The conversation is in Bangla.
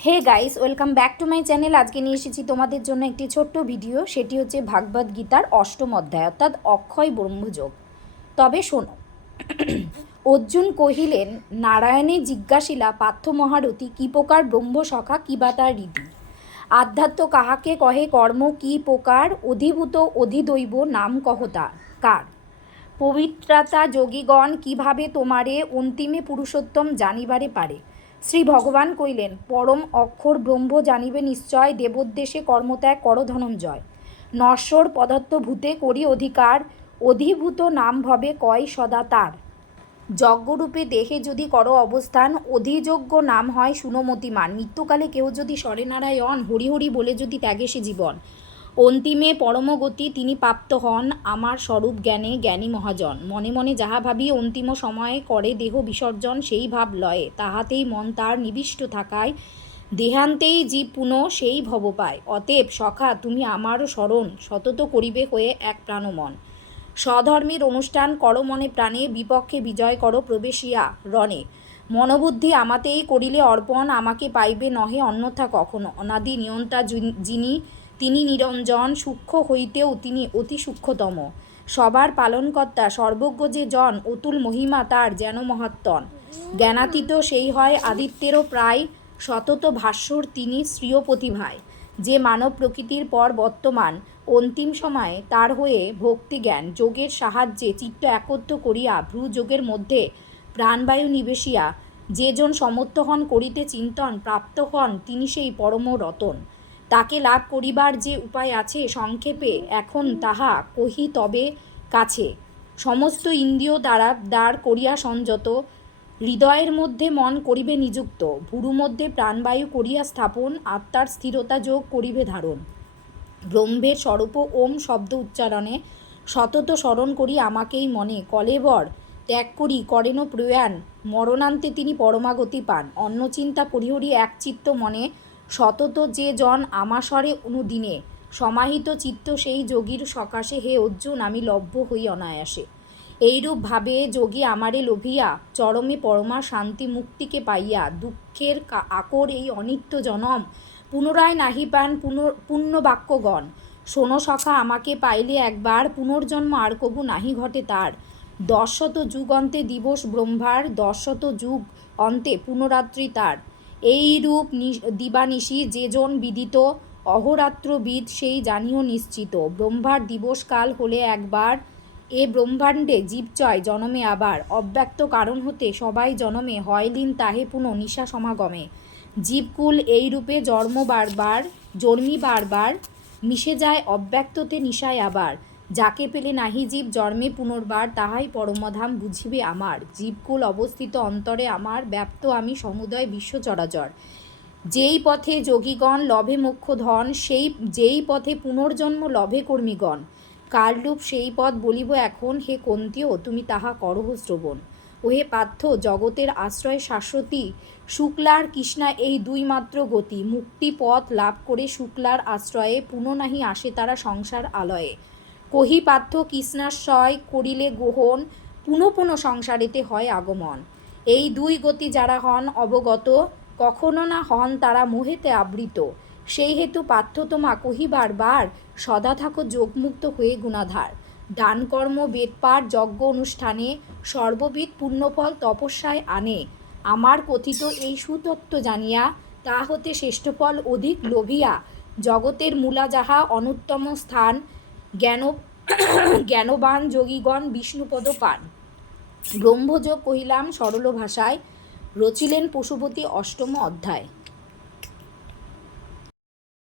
Hey guys, welcome back to my channel. আজকে নিয়ে এসেছি তোমাদের জন্য একটি ছোট্ট ভিডিও। সেটি হচ্ছে ভাগবত গীতার অষ্টম অধ্যায়, অর্থাৎ অক্ষয় ব্রহ্মযোগ। তবে শোনো, অর্জুন কহিলেন, নারায়ণে জিজ্ঞাসিলা পার্থ মহারথী কী প্রকার ব্রহ্মসখা কি বা তার রীতি? আধ্যাত্ম কাহাকে কহে, কর্ম কি প্রকার, অধিভূত, অধিদৈব, নাম কহতা কার? পবিত্রতা যোগীগণ কীভাবে তোমারে অন্তিমে পুরুষোত্তম জানিবারে পারে? শ্রী ভগবান কইলেন, পরম অক্ষর ব্রহ্ম জানিবে নিশ্চয়, দেবোদ্দেশে কর্মত্যাগ কর ধনঞ্জয়। নশ্বর পদার্থ ভূতে করি অধিকার, অধিভূত নাম ভবে কয় সদা তার। যজ্ঞরূপে দেহে যদি করো অবস্থান অধিযোগ্য নাম হয় সুনমতিমান। মৃত্যুকালে কেউ যদি সরেনারায়ণ হরিহরি বলে যদি ত্যাগে সে জীবন। অন্তিমে পরমগতি তিনি প্রাপ্ত হন আমার স্বরূপ জ্ঞানে জ্ঞানী মহাজন। মনে মনে যাহা ভাবি অন্তিম সময়ে করে দেহ বিসর্জন, সেই ভাব লয়ে। তাহাতেই মন তার নিবিষ্ট থাকায়, দেহান্তেই জীব পুনঃ সেই ভব পায়। অতএব সখা, তুমি আমারও স্মরণ সতত করিবে হয়ে এক প্রাণমন। স্বধর্মের অনুষ্ঠান করো মনে প্রাণে, বিপক্ষে বিজয় করো প্রবেশিয়া রণে। মনোবুদ্ধি আমাতেই করিলে অর্পণ, আমাকে পাইবে নহে অন্যথা কখনো। অনাদি নিয়ন্তা যিনি- যিনি তিনি নিরঞ্জন, সূক্ষ্ম হইতেও তিনি অতি সূক্ষ্মতম। সবার পালনকর্তা, সর্বজ্ঞ যে জন, অতুল মহিমা তার যেন মহাত্মন। জ্ঞানাতীত সেই হয় আদিত্যেরও প্রায় শতত ভাস্বর তিনি শ্রীয় প্রতিভায়। যে মানব প্রকৃতির পর বর্তমান, অন্তিম সময়ে তার হয়ে ভক্তি জ্ঞান যোগের সাহায্যে চিত্ত একত্র করিয়া ভ্রু যোগের মধ্যে প্রাণবায়ু নিবেশিয়া যেজন সমর্থ হন করিতে চিন্তন, প্রাপ্ত হন, তিনি সেই পরম রতন। তাকে লাভ করিবার যে উপায় আছে সংক্ষেপে এখন তাহা কহি তবে কাছে। সমস্ত ইন্দ্রিয় দ্বারা দাঁড় করিয়া সংযত, হৃদয়ের মধ্যে মন করিবে নিযুক্ত, ভুরু মধ্যে প্রাণবায়ু করিয়া স্থাপন, আত্মার স্থিরতা যোগ করিবে ধারণ। ব্রহ্মের স্বরূপ ওম শব্দ উচ্চারণে সতত স্মরণ করি আমাকেই মনে কলেবর ত্যাগ করি, করেন প্রয়াণ, মরণান্তে তিনি পরমাগতি পান। অন্য চিন্তা পরিহরি এক চিত্ত মনে সতত যে জন আমাসরে অনুদিনে, সমাহিত চিত্ত সেই যোগীর সকাশে, হে অর্জুন, আমি লভ্য হই অনায়াসে। এইরূপ ভাবে যোগী আমারে লোভিয়া, চরমে পরমা শান্তি মুক্তিকে পাইয়া, দুঃখের আকর এই অনিত্য জনম, পুনরায় নাহি পান পুনর পুণ্য বাক্যগণ শোনো সখা, আমাকে পাইলে একবার পুনর্জন্ম আর কবু নাহি ঘটে তার। দশশত যুগ অন্তে দিবস ব্রহ্মার দশশত যুগ অন্তে পুনরাত্রি তার। এই রূপ দিবানিশি যেজন বিদিত, অহরাত্রবিদ সেই জানিও নিশ্চিত। ব্রহ্মার দিবসকাল হলে একবার এ ব্রহ্মাণ্ডে জীবচয় জনমে আবার। অব্যক্ত কারণ হতে সবাই জনমে, হয় লীন তাহে পুনঃ নিশা সমাগমে। জীবকুল এই রূপে জন্ম বারবার, জন্মি বারবার, মিশে যায় অব্যক্ততে নিশায় আবার। যাকে পেলে নাহি জীব জন্মে পুনর্বার, তাহাই পরমধাম বুঝিবে আমার। জীবকুল অবস্থিত অন্তরে আমার ব্যপ্ত আমি সমুদয় বিশ্ব চরাচর। যেই পথে যোগীগণ লভে মোক্ষ ধন, সেই, যেই পথে পুনর্জন্ম লভে কর্মীগণ। কালরূপ সেই পথ বলিব এখন, হে কন্তীয় তুমি তাহা করহ শ্রবণ। ওহে পার্থ, জগতের আশ্রয় শাশ্বতী, শুক্লার কৃষ্ণা এই দুই মাত্র গতি। মুক্তি পথ লাভ করে শুক্লার আশ্রয়ে পুনঃ নাহি আসে তারা সংসার আলয়ে। কহি পার্থ কৃষ্ণাশ্রয় করিলে গ্রহণ, পুনঃ সংসারেতে হয় আগমন। এই দুই গতি যারা হন অবগত, কখনো না হন তারা মোহেতে আবৃত। সেই হেতু পার্থ তোমা কহিবার বার সদা থাকো যোগমুক্ত হয়ে গুণাধার। দান কর্ম বেদপাঠ, যজ্ঞ অনুষ্ঠানে সর্ববিধ পুণ্যফল তপস্যায় আনে। আমার কথিত এই সুতত্ত্ব জানিয়া তা হতে শ্রেষ্ঠফল অধিক লোভিয়া। জগতের মূলা যাহা অনুত্তম স্থান জ্ঞান জ্ঞানবান যোগীগণ বিষ্ণুপদ পান। ব্রহ্মযোগ কহিলাম সরল ভাষায় রচিলেন পশুপতি অষ্টম অধ্যায়।